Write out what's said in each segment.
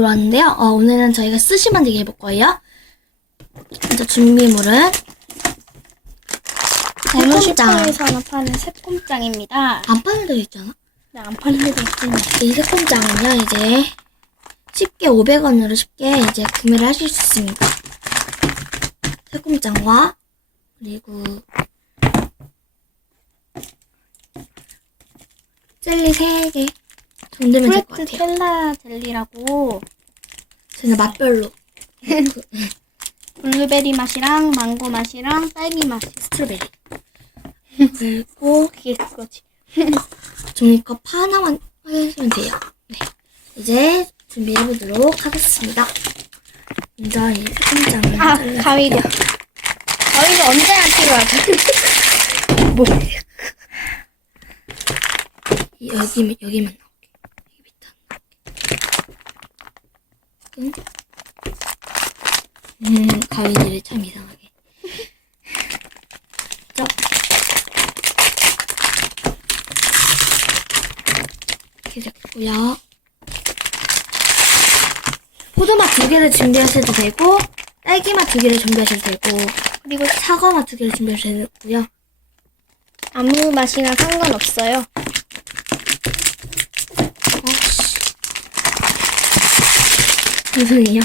들어왔는데요. 어, 오늘은 저희가 스시 만들기 해볼 거예요. 먼저 준비물은 새콤장. 홈쇼핑에서는 파는 새콤장입니다. 안 파는 데도 있잖아. 네, 안 파는 데도 있습니다. 이 새콤장은요, 이제 쉽게 500원으로 쉽게 이제 구매를 하실 수 있습니다. 새콤장과 그리고 젤리 3개 정도면 될 것 프레트 같아요. 텔라 젤리라고 저는 맛별로 블루베리 맛이랑 망고 맛이랑 딸기 맛이 스트로베리 그리고 그게 그거지. 종이컵 하나만 하시면 돼요. 네. 이제 준비해보도록 하겠습니다. 먼저 이 새콤장을 아, 잘라 가위도. 가위도 언제나 필요하죠. 뭐 여기 여기만 나오게 여기 밑에 안 나오게 응? 음 가위들이 참 이상하게 자 이렇게 됐고요 포도맛 두 개를 준비하셔도 되고 딸기맛 두 개를 준비하셔도 되고 그리고 사과맛 두 개를 준비하셔도 되고요 아무 맛이나 상관없어요. 죄송해요.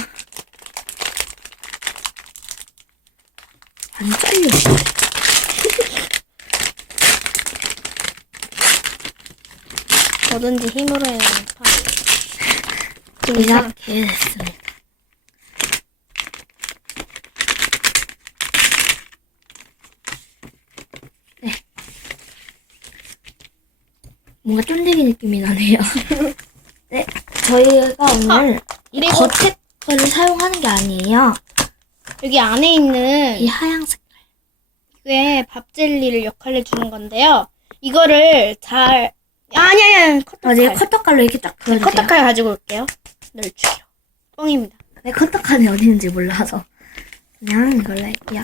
안 잘려. 뭐든지 힘으로 해야 파. 이렇게 됐습니다. 네. 뭔가 쫀득이 느낌이 나네요. 네, 저희가 오늘 이 그리고- 겉에 거를 사용하는 게 아니에요. 여기 안에 있는 이 하얀색. 이게 밥 젤리를 역할을 주는 건데요. 이거를 잘 아니 아니 아니 맞아요. 커터칼 커터칼로 이렇게 딱 그어주세요. 커터칼 가지고 올게요. 널쭉이요. 뻥입니다. 네, 커터칼이 어디 있는지 몰라서 그냥 이걸로 할게요.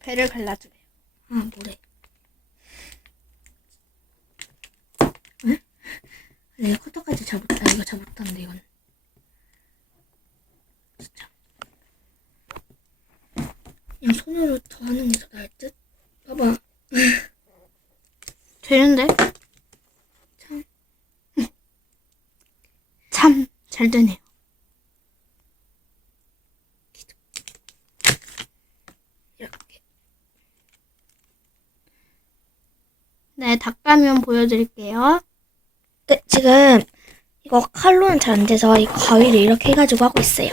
배를 갈라주세요. 아, 뭐래. 네, 커터까지 잘 못, 아, 이거 잘 못하는데, 이건. 진짜. 그냥 손으로 더 하는 게 더 나을 듯? 봐봐. 되는데? 참. 참 잘 되네요. 이렇게. 네, 닭가면 보여드릴게요. 네, 지금, 이거 칼로는 잘 안 돼서, 이 가위를 이렇게 해가지고 하고 있어요.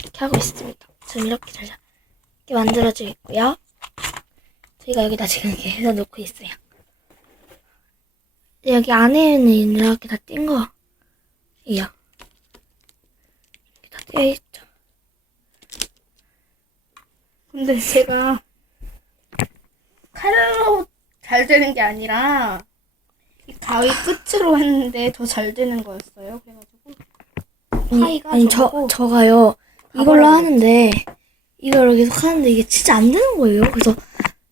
이렇게 하고 있습니다. 지금 이렇게 잘, 이렇게 만들어지고 있고요. 저희가 여기다 지금 이렇게 해서 놓고 있어요. 여기 안에는 이렇게 다띈 거, 이요. 이렇게 다 띄어 있죠. 근데 제가 칼로 잘 되는 게 아니라 이 가위 끝으로 했는데 더 잘 되는 거였어요. 그래가지고 파이가 아니, 저, 저가요, 이걸로 가버렸네. 하는데, 이걸로 계속 하는데 이게 진짜 안 되는 거예요. 그래서,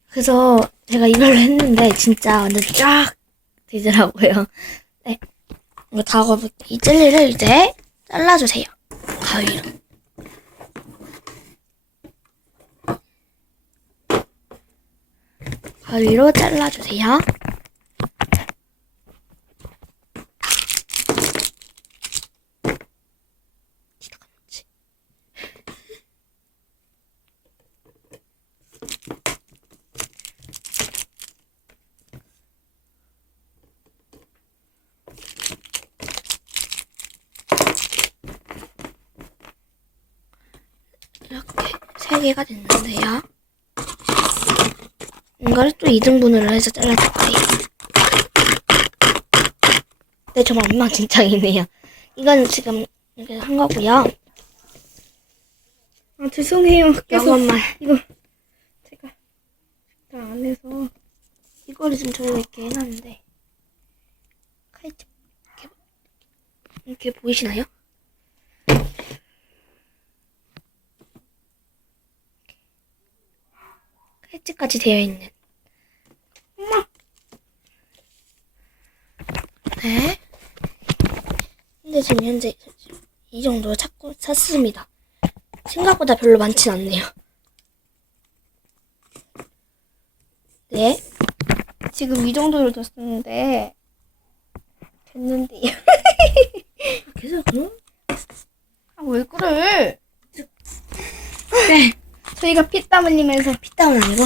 그래서 제가 이걸로 했는데, 진짜 완전 쫙 되더라고요. 네. 이거 다 거볼게요. 이 젤리를 이제 잘라주세요. 가위로. 가위로 잘라주세요. 기다가 놓지. 개가 됐는데요. 이걸 또 2등분으로 해서 잘라줄 거예요. 네, 정말 엉망진창이네요. 이건 지금 이렇게 한 거고요. 아 죄송해요. 계속 이것만 이거 제가 식당 안에서 이거를 지금 저희가 이렇게 해놨는데 칼집 이렇게, 이렇게 보이시나요? 칼집까지 되어 있는 엄마 네 근데 지금 현재 이 정도 찾고 샀습니다. 생각보다 별로 많진 않네요. 네. 지금 이 정도로 뒀었는데 됐는데요. 계속 그럼? 아, 왜 그래? 네. 저희가 피 땀 흘리면서 피땀은 아니고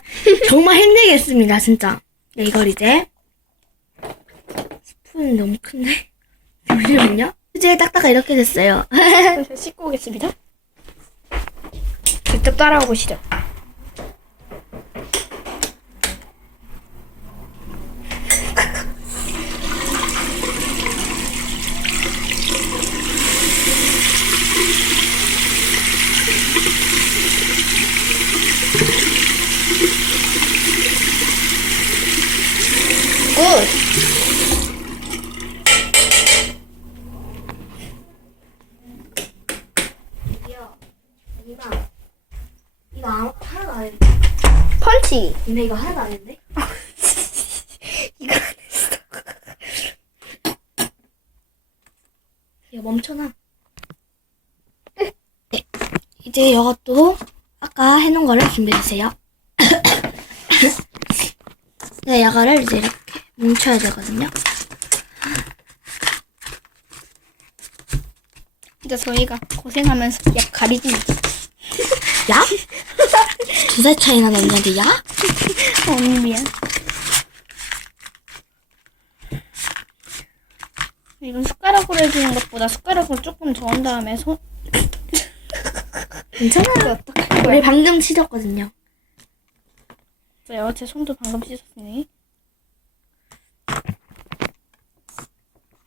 정말 힘들겠습니다 진짜. 네, 이걸 이제 스푼 너무 큰데 잠시만요. 이제 딱딱하 이렇게 됐어요. 씻고 오겠습니다. 직접 따라와 보시죠. 굿! 이거 이거 아무 하나도 안 했는데. 펀치! 근데 이거 하나도 안 했는데. 이거 안 했어. 이거 멈춰놔. 네. 이제 이것도 아까 해놓은 거를 준비해주세요. 네, 이거를 이제 이렇게 뭉쳐야 되거든요. 진짜 저희가 고생하면서 약 가리지. 야? 두 살 차이나 나는데 야? 언니 미안. 이건 숟가락으로 해주는 것보다 숟가락을 조금 저은 다음에 손, 괜찮아요. 어떡할 우리 거야? 방금 씻었거든요. 저요, 제 손도 방금 씻었으니.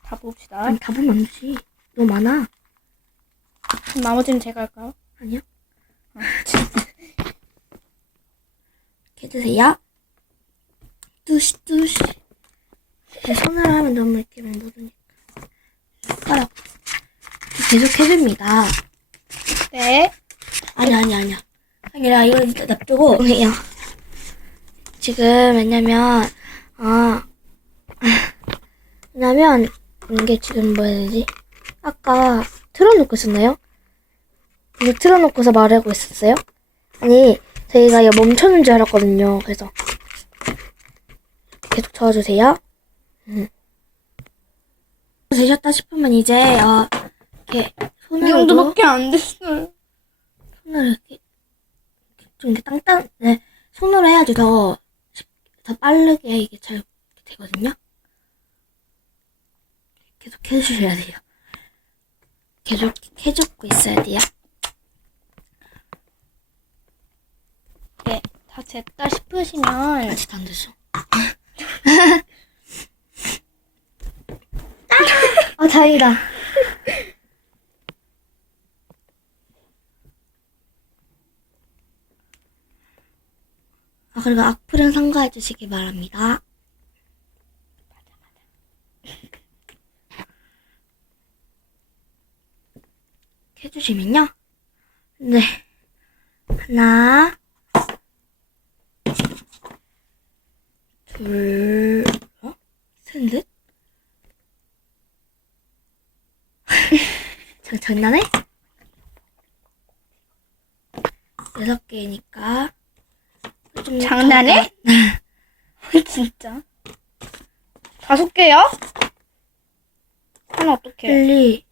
다 봅시다. 아니, 다 보면 안 되지. 너무 많아. 그럼 나머지는 제가 할까요? 아니요. 이렇게 드세요. 뚜시, 뚜시. 손으로 하면 너무 이렇게 묻으니까. 숟가락. 계속 해줍니다. 네. 아니, 아니, 아니야. 아니라 이거 일단 놔두고, 해요. 지금, 왜냐면, 아, 왜냐면, 이게 지금 뭐 해야 되지? 아까 틀어놓고 있었나요? 이거 틀어놓고서 말하고 있었어요? 아니, 저희가 이거 멈춰놓은 줄 알았거든요. 그래서. 계속 저어주세요. 음. 되셨다 싶으면 이제, 어, 이렇게, 이 손으로. 정도밖에 안 됐어요. 손으로 이렇게 좀 이렇게 땅땅 네 손으로 해야지 더, 쉽- 더 빠르게 이게 잘 되거든요. 계속 해주셔야 돼요. 계속 해주고 있어야 돼요. 네. 다 됐다 싶으시면, 아직 안 됐어. 아 다행이다. 아 그리고 악플은 삼가해 주시기 바랍니다. 해주시면요. 네. 하나, 둘, 어? 셋, 저 장난해? 여섯 개니까 좀 장난해? 진짜. 다섯 개요? 하나 어떡해. 1, 2,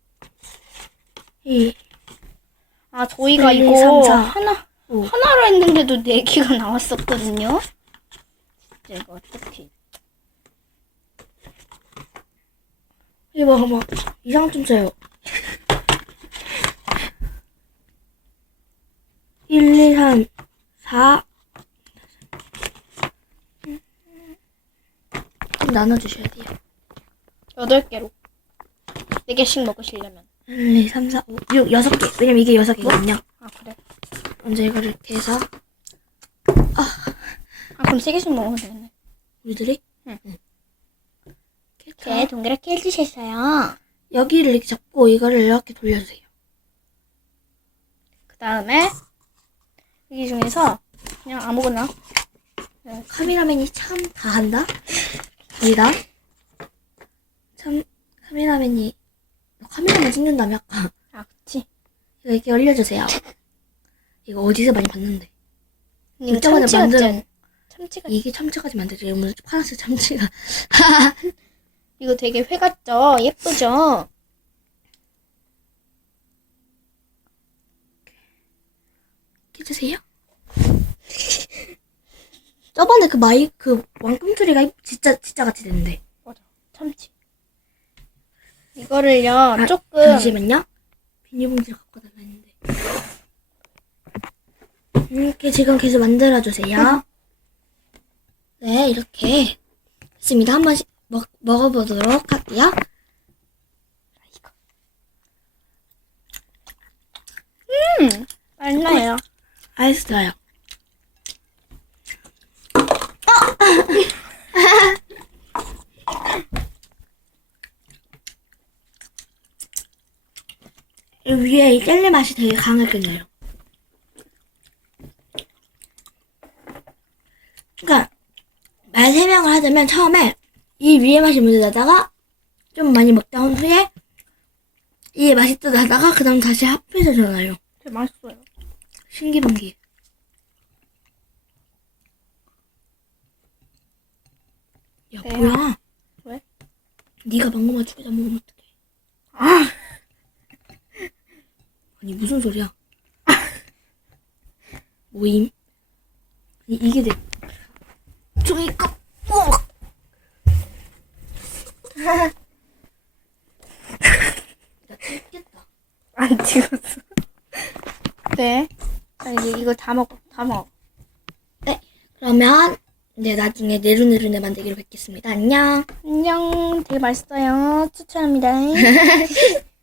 2, 아, 저희가 일, 이, 이거 삼, 사, 하나, 오. 하나로 했는데도 네 개가 나왔었거든요. 이거 어떻게. 이거 봐봐. 이상 좀 써요. 1, 2, 3, 4. 좀 나눠주셔야 돼요. 여덟 개로. 네 개씩 먹으시려면. 1, 2, 3, 4, 5, 6, 6개. 왜냐면 이게 6개거든요. 아, 그래. 먼저 이거를 이렇게 해서, 아, 그럼 세 개씩 먹으면 되겠네. 우리들이. 응. 이렇게 네, 해서 동그랗게 해주셨어요. 여기를 이렇게 잡고 이거를 이렇게 돌려주세요. 그 다음에, 여기 중에서 그냥 아무거나. 카메라맨이 참 다 한다. 우리다. 참 카메라맨이 카메라만 찍는다며 아까. 아, 그치. 이거 이렇게 올려주세요. 이거 어디서 많이 봤는데. 이거 같지 않- 참치가 이게 참치까지 만들지. 무슨 파란색 참치가. 이거 되게 회 같죠? 예쁘죠? 해주세요. 저번에 그 마이, 그 왕꿈틀이가 진짜, 진짜 같이 됐는데. 맞아. 참치. 이거를요, 조금. 잠시만요. 비닐봉지를 갖고 달라 했는데. 이렇게 지금 계속 만들어주세요. 네, 이렇게. 됐습니다. 한 번씩 먹, 먹어보도록 할게요. 음, 맛나요. 맛있어요. 이 위에 이 젤리 맛이 되게 강하게 나요. 그러니까 말 설명을 하자면 처음에 이 위에 맛이 먼저 나다가 좀 많이 먹다 온 후에 이게 맛이 또 나다가 그 다음 다시 합해서 전화요. 되게 맛있어요. 신기방기. 야 네. 뭐야? 왜? 네가 방금 맞추게 다 먹으면 어떡해? 아, 아니 무슨 소리야? 모임? 아니 이게 내 종이컵. 어. 나 찍겠다. 안 찍었어. 네. 자, 이제 이거 다 먹어. 다 먹어. 네. 그러면 이제 나중에 내루내루네 만들기로 뵙겠습니다. 안녕. 안녕. 되게 맛있어요. 추천합니다.